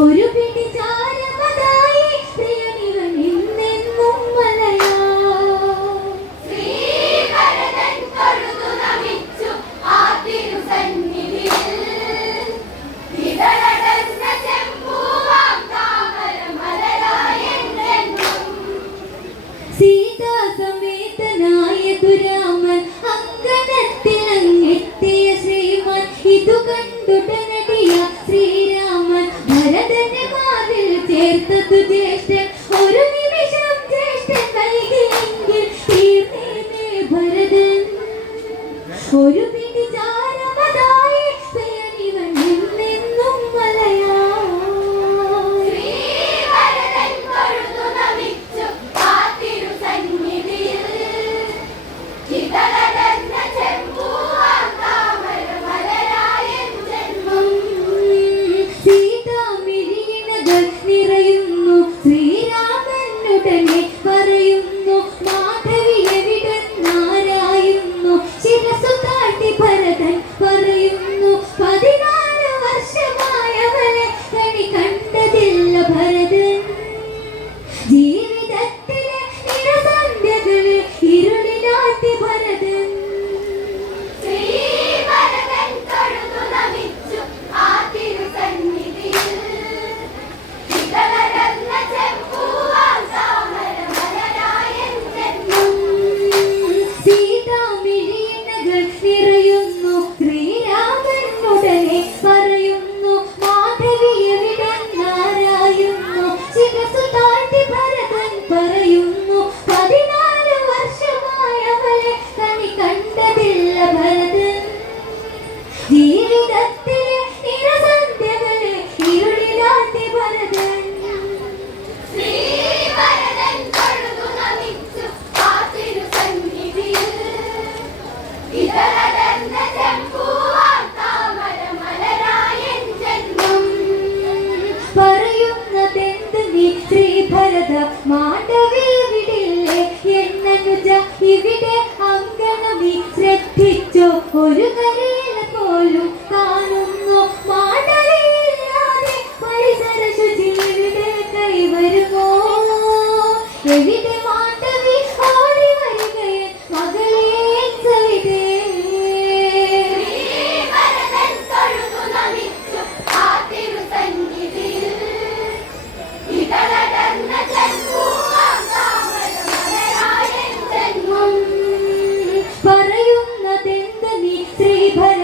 ഒരു പിടി ചാരമതായി പ്രിയനിവൻ ഇന്നെന്നും മലയാ ശ്രീഭരതൻ തൊഴുതു നമിച്ചു ആ തിരുസന്നിധിയിൽ ഇതളടർന്ന ചെമ്പൂവാം താമര മലരായെന്നും സീതാസമേതനായതു രാമൻ അങ്കണത്തിലങ്ങെത്തിയ ശ്രീമാൻ ഇതു കണ്ടുടനടിയ ശ്രീരാമൻ ഭരതന്റെ മാറിൽ ചേർത്തതു ജ്യേഷ്ഠൻ ഒരു നിമിഷം ജ്യേഷ്ഠൻ വൈകിയെങ്കിൽ തീർന്നേനെ ഭരതൻ ഒരു പിടി ചാരമതായി പ്രിയനിവൻ എന്നെന്നും മലയാ ശ്രീഭരതൻ തൊഴുതു നമിച്ചു ആ തിരുസന്നിധിയിൽ ഇതളടർന്ന ചെമ്പൂവാം താമര മലരായെന്നും സീതാമിഴിയിണകൾ നിറയുന്നു ശ്രീരാമനുടനെ പറയുന്നു മാധവി എവിടെന്നാരായുന്നു ശിരസു താഴ്ത്തി ഭരതൻ പറയുന്നു 14 വർഷമായവളെ കണി കണ്ടതില്ല ഭരതൻ ജീവിതത്തിലെ നിറസന്ധ്യകളെ ഇരുളിലാഴ്ത്തി ഭരതൻ ശ്രീഭരതൻ തൊഴുതു നമിച്ചു ആ തിരുസന്നിധിയിൽ ഇതളടർന്ന ചെമ്പൂവാം താമര മലരായെന്നും സീതാമിഴിയിണകൾ നിറയുന്നു ശ്രീരാമനുടനെ പറയുന്നു മാധവി എവിടെന്നാരായുന്നു ശിരസു താഴ്ത്തി ഭരതൻ പറയുന്നു 14 വർഷമായവളെ കണി കണ്ടതില്ല ഭരതൻ ജീവിതത്തിലെ നിറസന്ധ്യകളെ ഇരുളിലാഴ്ത്തി ഭരതൻ ശ്രീഭരതൻ തൊഴുതു നമിച്ചു ആ തിരുസന്നിധിയിൽ ഇതളടർന്ന ചെമ്പൂവാം താമര മലരായെന്നും പറയുന്നതെന്ത് നീ ശ്രീഭരത മാണ്ഡവി എവിടില്ലേ എന്നനുജ ഇവിടെ അങ്കണമി ശ്രദ്ധിച്ചോ ഒരു കരയില പോലും കാണുന്നു മാണ്ഡവിയില്ലാതെ പരിസര ശുചി എവിടെ കൈവരുമോ എവിടെ മാണ്ഡവി ഓടി വരികയൻ മകളെ സവിതേ ശ്രീഭരതൻ തൊഴുതു നമിച്ചു ആ തിരുസന്നിധിയിൽ ഇതളടർന്ന ചെമ്പൂവാം താമര മലരായെന്നും പറയുന്നതെന്ത് നീ ശ്രീഭരത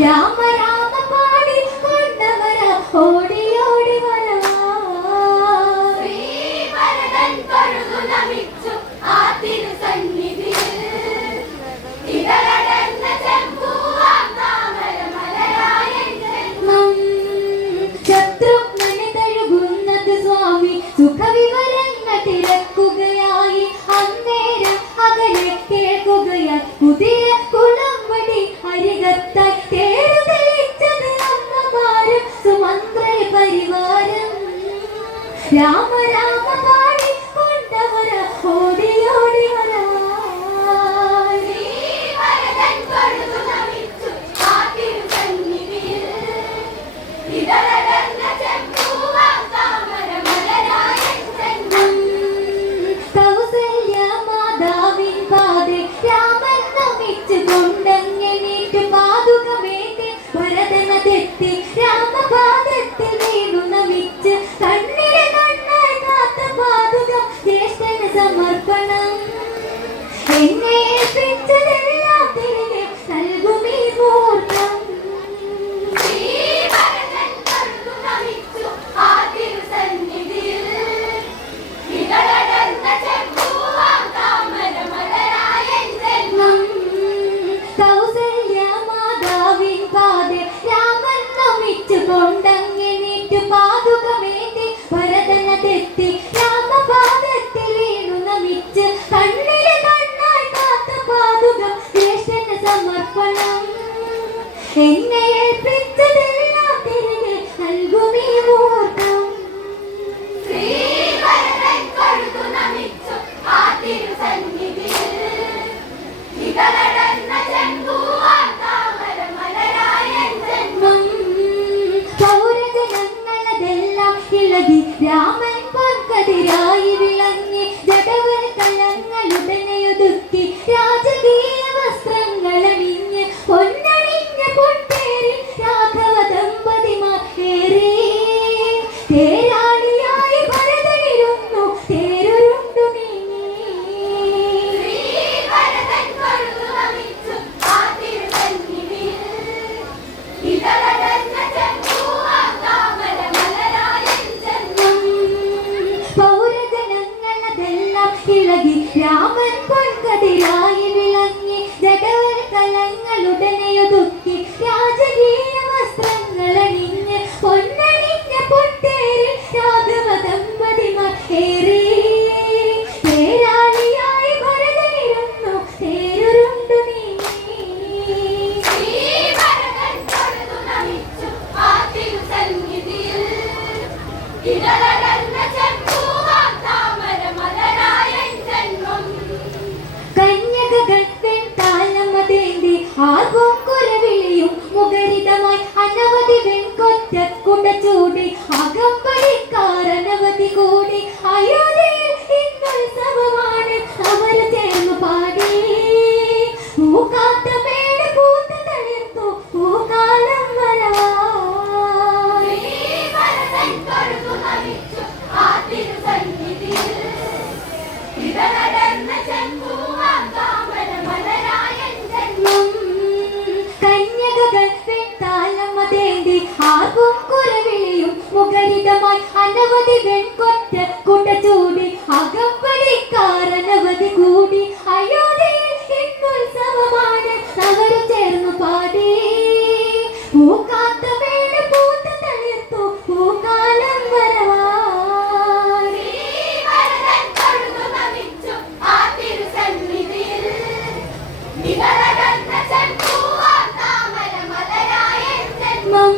രാമ രാമ പാടി കൊണ്ടവര ഓടി ഓടി വരാ ശ്രീഭരതൻ തൊഴുതു നമിച്ചു ആ തിരുസന്നിധിയിൽ ഇതളടർന്ന ചെമ്പൂവാം താമര മലരായൻ ജന്മം ശത്രുഘ്നനെ തഴുകുന്നത് സ്വാമി സുഖവിവരങ്ങൾ തിരക്കുകയായി അന്നേരം അകലെ കേൾക്കുകയായി കുതിര കുളമ്പടി അരികത്തായി തേരു തെളിച്ചത് അമ്മമാരും സുമന്ത്ര പരിവാരം രാമ രാമ പാടി കൊണ്ടവര ഓടി ഓടി വരാ ശ്രീഭരതൻ തൊഴുതു നമിച്ചു ആ തിരുസന്നിധിയിൽ ഇതളടർന്ന ചെമ്പൂവാം താമര മലരായൻ ജന്മം കൗസല്യ മാതാവിൻ പാതെ രാമൻ നമിച്ചു കൊണ്ടങ്ങനേറ്റു പാതുകമേറ്റ് ഭരതനതെത്തി രാമപാദത്തിൽ വീണു നമിച്ച് കണ്ണിലെ കണ്ണായി കാത്ത പാതുകം ജ്യേഷ്ഠന് സമർപ്പണം എന്നെ ഏൽപ്പിച്ചതെല്ലാം തിരികെ നൽകുമീ മുഹൂർത്തം ശ്രീഭരതൻ തൊഴുതു നമിച്ചു ആ തിരുസന്നിധിയിൽ ഇതളടർന്ന ചെമ്പൂവാം താമര മലരായൻ ജന്മം കൗസല്യ മാതാവിൻ പാതെ രാമൻ നമിച്ചു കൊണ്ടങ്ങനേറ്റു പാതുകമേറ്റി ഭരതനതെത്തി രാമപാദത്തിൽ വീണു നമിച്ച് കണ്ണിലെ കണ്ണായി കാത്ത പാതുകം ജ്യേഷ്ഠന് സമർപ്പണം എന്നെ ഏൽപ്പിച്ചതെല്ലാം തിരികെ നൽകുമീ മുഹൂർത്തം ശ്രീഭരതൻ തൊഴുതു നമിച്ചു ആ തിരുസന്നിധിയിൽ ഇതളടർന്ന ചെമ്പൂവാം താമര മലരായൻ ജന്മം പൗരജനങ്ങളതെല്ലാം ഇളകി രാമൻ പൊൻകതിരായി വിളങ്ങി ജടവർ കലങ്ങളുടനെയൊതുക്കി രാജകീയ വസ്ത്രങ്ങളണിഞ്ഞ് പൊന്നണിഞ്ഞ പൊൻതേരിൽ രാഘവ ദമ്പതിമാർ ഏറി തേരാളിയായി ഭരതനിരുന്നു തേരുരുണ്ടു നീങ്ങി ശ്രീഭരതൻ തൊഴുതു നമിച്ചു ആ തിരുസന്നിധിയിൽ ഇതളടർന്ന ചെമ്പൂവാം താമര മലരായൻ ജന്മം പൗരജനങ്ങളതെല്ലാം ഇളകി രാമൻ പൊൻകതിരായി വിളങ്ങി ജടവർ കലങ്ങളുടനെയൊതുക്കി രാജകീയ വസ്ത്രങ്ങളണിഞ്ഞ് പൊന്നണിഞ്ഞ പൊൻതേരിൽ രാഘവ ദമ്പതിമാർ ഏറി തേരാളിയായി ഭരതനിരുന്നു തേരുരുണ്ടു നീങ്ങി ശ്രീഭരതൻ തൊഴുതു നമിച്ചു ആ തിരുസന്നിധിയിൽ ഇതളടർന്ന ചെമ്പൂവാം താമര മലരായൻ ജന്മം കന്യകകൾ താലമതേന്തി ആർവും കുരവിളിയും മുഖരിതമായി അനവധി വെൺകൊറ്റ കുട ചൂടി അകമ്പടിക്കാർ അനവധി കൂടി അയോധ്യയിൽ ഇന്നുത്സവമാണ് അവർ ചേർന്നു പാടി പൂക്കാത്ത മേട് പൂത്ത തളിർത്തു പൂക്കാലം വരാ ശ്രീഭരതൻ തൊഴുതു നമിച്ചു ആ തിരുസന്നിധിയിൽ ഇതളടർന്ന ചെമ്പൂവാം താമര മലരായൻ ജന്മം കന്യകകൾ താലമതേന്തി ആർവും കുരവിളിയും മുഖരിതമായി അനവധി വെൺകൊറ്റ കുട ചൂടി അകമ്പടിക്കാർ അനവധി കൂടി അയോധ്യയിൽ ഇന്നുത്സവമാണ് അവർ ചേർന്നു പാടി പൂക്കാത്ത മേട് പൂത്ത തളിർത്തു പൂക്കാലം വരവാ ശ്രീഭരതൻ തൊഴുതു നമിച്ചു ആ തിരുസന്നിധിയിൽ ഇതളടർന്ന ചെമ്പൂവാം താമര മലരായൻ ജന്മം